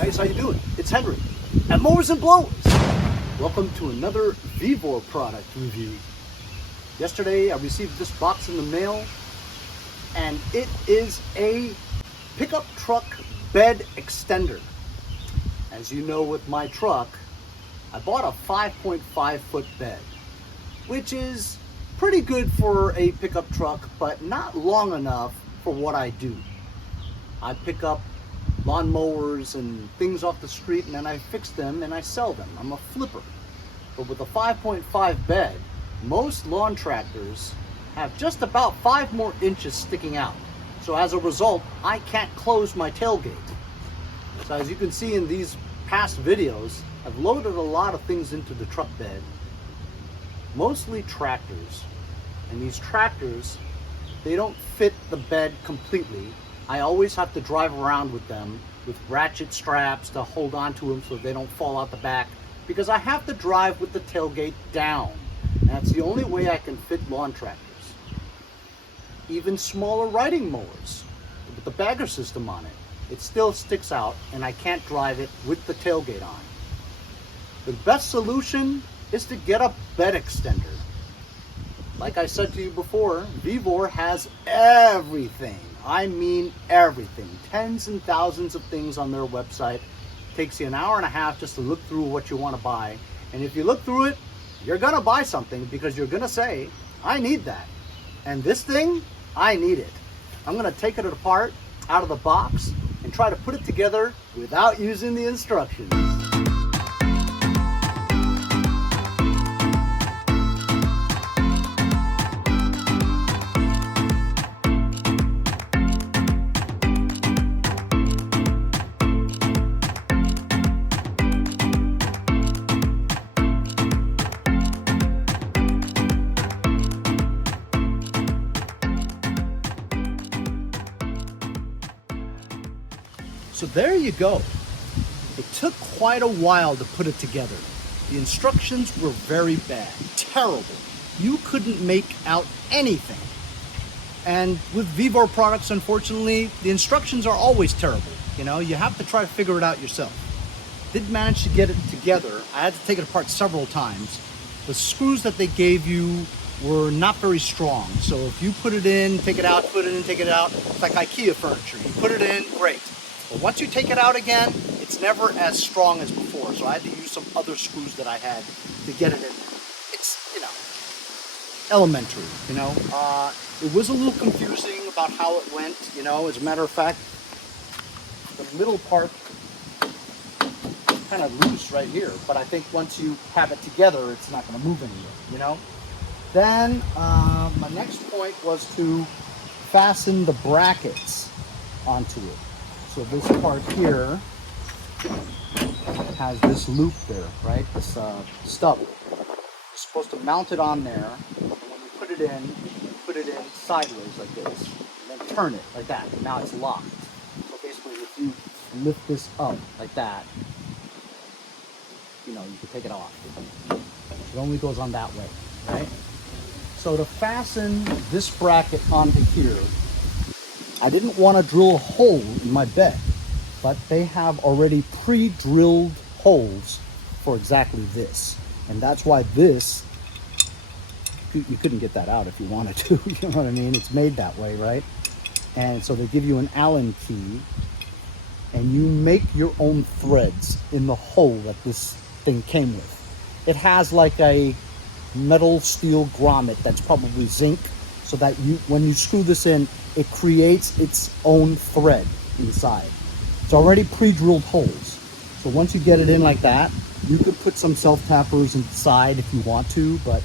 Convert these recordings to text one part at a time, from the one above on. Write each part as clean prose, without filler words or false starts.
Guys, how you doing? It's Henry at Mowers and Blowers. Welcome to another Vevor product review. Yesterday I received this box in the mail and it is a pickup truck bed extender. As you know, with my truck, I bought a 5.5 foot bed, which is pretty good for a pickup truck, but not long enough for what I do. I pick up lawn mowers and things off the street and then I fix them and I sell them. I'm a flipper. But with a 5.5 bed, most lawn tractors have just about 5 more inches sticking out. So as a result, I can't close my tailgate. So as you can see in these past videos, I've loaded a lot of things into the truck bed, mostly tractors. And these tractors, they don't fit the bed completely. I always have to drive around with them with ratchet straps to hold on to them so they don't fall out the back, because I have to drive with the tailgate down. And that's the only way I can fit lawn tractors. Even smaller riding mowers with the bagger system on it, it still sticks out and I can't drive it with the tailgate on. The best solution is to get a bed extender. Like I said to you before, Vevor has everything. I mean everything. Tens and thousands of things on their website. Takes you an hour and a half just to look through what you want to buy. And if you look through it, you're going to buy something because you're going to say, I need that. And this thing, I need it. I'm going to take it apart out of the box and try to put it together without using the instructions. So there you go. It took quite a while to put it together. The instructions were very bad, terrible. You couldn't make out anything. And with Vevor products, unfortunately, the instructions are always terrible. You know, you have to try to figure it out yourself. Did manage to get it together. I had to take it apart several times. The screws that they gave you were not very strong. So if you put it in, take it out, put it in, take it out, it's like IKEA furniture. You put it in, great. But once you take it out again, it's never as strong as before. So I had to use some other screws that I had to get it in. It's, you know, elementary, you know. It was a little confusing about how it went, you know. As a matter of fact, the middle part is kind of loose right here. But I think once you have it together, it's not going to move anywhere, you know. Then my next point was to fasten the brackets onto it. So this part here has this loop there, right? This stub. You're supposed to mount it on there, and when you put it in sideways like this, and then turn it like that. And now it's locked. So basically, if you lift this up like that, you know, you can take it off. It only goes on that way, right? So to fasten this bracket onto here, I didn't want to drill a hole in my bed, but they have already pre-drilled holes for exactly this. And that's why this, you couldn't get that out if you wanted to, you know what I mean? It's made that way, right? And so they give you an Allen key, and you make your own threads in the hole that this thing came with. It has like a metal steel grommet that's probably zinc, so that you, when you screw this in, it creates its own thread inside. It's already pre-drilled holes. So once you get it in like that, you could put some self-tappers inside if you want to, but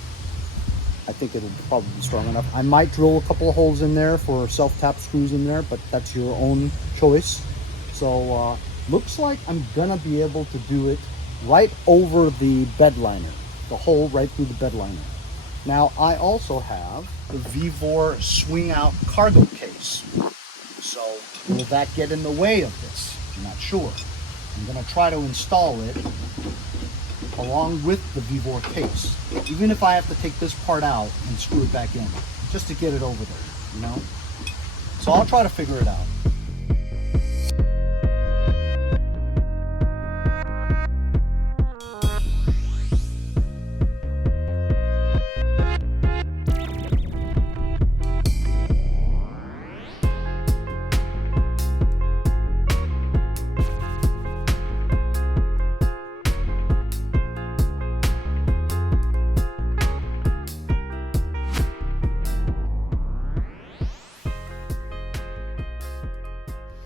I think it'll probably be strong enough. I might drill a couple of holes in there for self-tap screws in there, but that's your own choice. So looks like I'm gonna be able to do it right over the bed liner, the hole right through the bed liner. Now, I also have the Vevor swing out cargo case. So will that get in the way of this? I'm not sure. I'm going to try to install it along with the Vevor case, even if I have to take this part out and screw it back in, just to get it over there, you know? So I'll try to figure it out.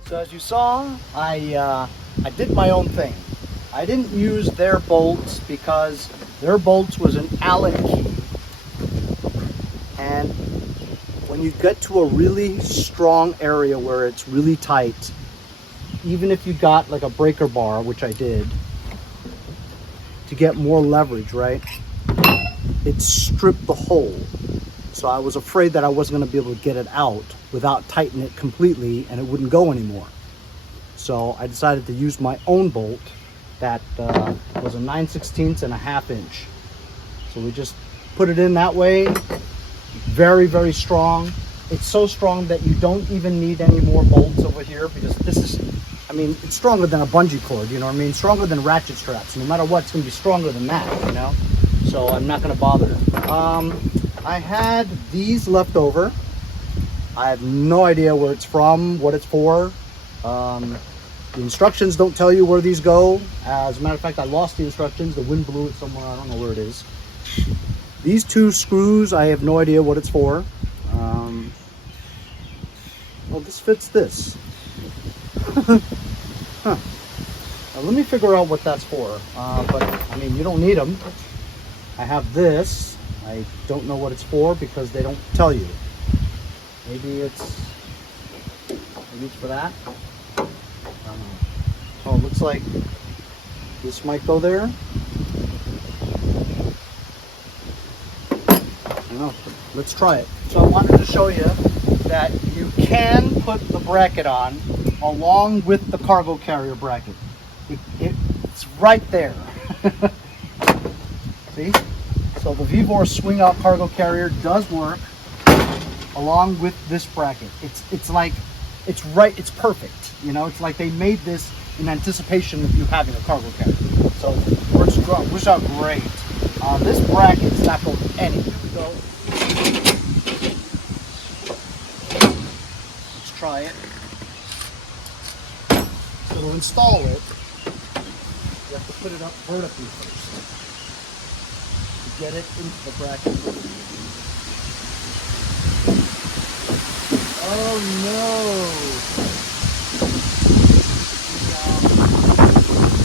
So as you saw, I did my own thing. I didn't use their bolts because their bolts was an Allen key. And when you get to a really strong area where it's really tight, even if you got like a breaker bar, which I did, to get more leverage, right? It stripped the hole. So I was afraid that I wasn't going to be able to get it out without tightening it completely and it wouldn't go anymore. So I decided to use my own bolt that was a 9/16 and a 1/2 inch. So we just put it in that way. Very, very strong. It's so strong that you don't even need any more bolts over here, because this is, I mean, it's stronger than a bungee cord, you know what I mean? Stronger than ratchet straps. No matter what, it's going to be stronger than that, you know? So I'm not going to bother. I had these left over. I have no idea where it's from, what it's for. The instructions don't tell you where these go. As a matter of fact, I lost the instructions. The wind blew it somewhere. I don't know where it is. These 2 screws, I have no idea what it's for. Well, this fits this. Huh. Now, let me figure out what that's for. But, I mean, you don't need them. I have this. I don't know what it's for because they don't tell you. Maybe it's for that. I don't know. Oh, it looks like this might go there. I don't know. Let's try it. So I wanted to show you that you can put the bracket on along with the cargo carrier bracket. It's right there. See? So the Vevor swing out cargo carrier does work along with this bracket. It's like, it's right, it's perfect. You know, it's like they made this in anticipation of you having a cargo carrier. So it works out great. This bracket's not going anywhere. So let's try it. So to install it, you have to put it up vertically first to get it into the bracket. Oh no!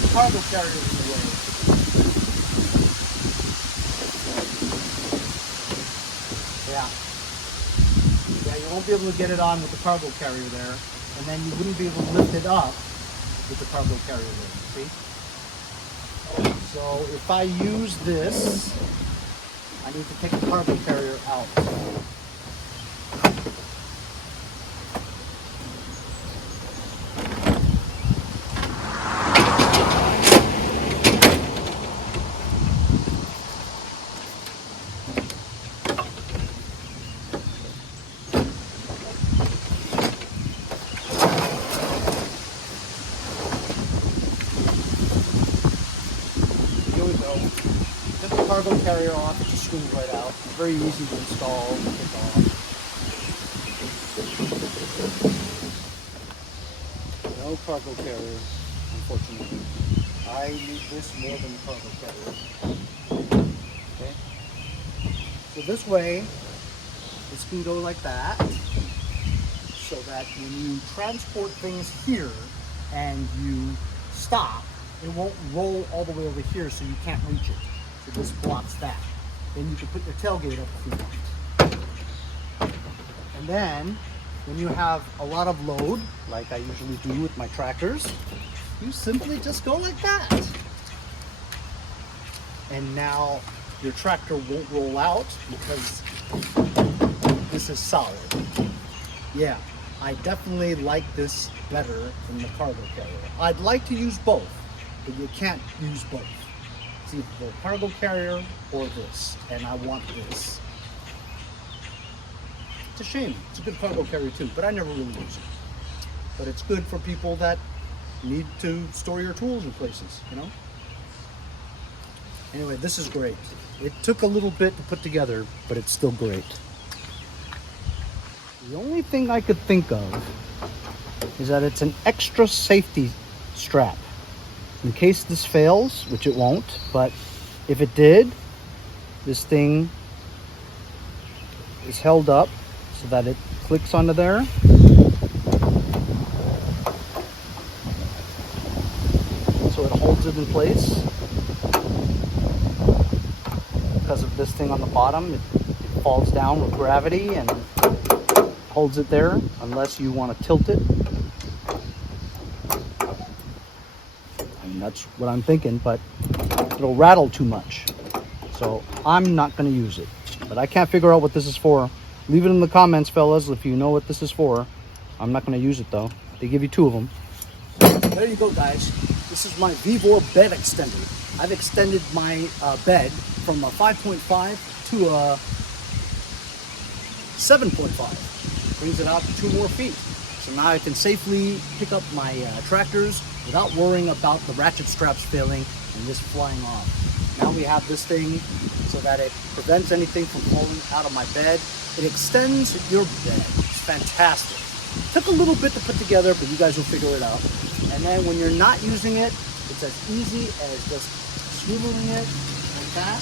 The cargo carrier is in the way. Yeah, you won't be able to get it on with the cargo carrier there, and then you wouldn't be able to lift it up with the cargo carrier there, see? So if I use this, I need to take the cargo carrier out. Here we go. Get the cargo carrier off, it just swings right out. It's very easy to install and take off. No cargo carrier, unfortunately. I need this more than the cargo carrier. Okay. So this way, this can go like that, so that when you transport things here and you stop, it won't roll all the way over here so you can't reach it. So this blocks that. Then you can put your tailgate up if you want. And then, when you have a lot of load, like I usually do with my tractors, you simply just go like that. And now your tractor won't roll out because this is solid. Yeah, I definitely like this better than the cargo carrier. I'd like to use both, but you can't use both. It's either the cargo carrier or this, and I want this. It's a shame. It's a good cargo carrier too, but I never really use it. But it's good for people that need to store your tools in places, you know? Anyway, this is great. It took a little bit to put together, but it's still great. The only thing I could think of is that it's an extra safety strap. In case this fails, which it won't, but if it did, this thing is held up so that it clicks onto there. holds it in place. Because of this thing on the bottom, it falls down with gravity and holds it there unless you want to tilt it. And that's what I'm thinking, but it'll rattle too much. So I'm not going to use it. But I can't figure out what this is for. Leave it in the comments, fellas, if you know what this is for. I'm not going to use it, though. They give you 2 of them. There you go, guys. This is my Vevor bed extender. I've extended my bed from a 5.5 to a 7.5. Brings it out to 2 more feet. So now I can safely pick up my tractors without worrying about the ratchet straps failing and just flying off. Now we have this thing so that it prevents anything from falling out of my bed. It extends your bed. It's fantastic. Took a little bit to put together, but you guys will figure it out. And then when you're not using it, it's as easy as just swiveling it like that.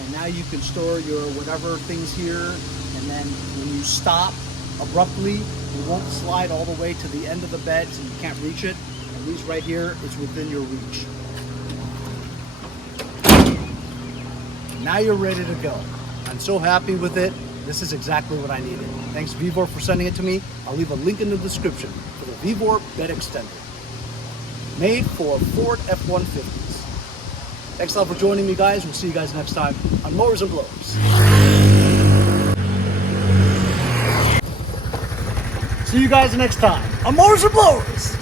And now you can store your whatever things here. And then when you stop abruptly, it won't slide all the way to the end of the bed so you can't reach it. At least right here, it's within your reach. Now you're ready to go. I'm so happy with it. This is exactly what I needed. Thanks Vevor for sending it to me. I'll leave a link in the description for the Vevor bed extender. Made for Ford F-150s. Thanks a lot for joining me, guys. We'll see you guys next time on Mowers and Blowers. See you guys next time on Mowers and Blowers.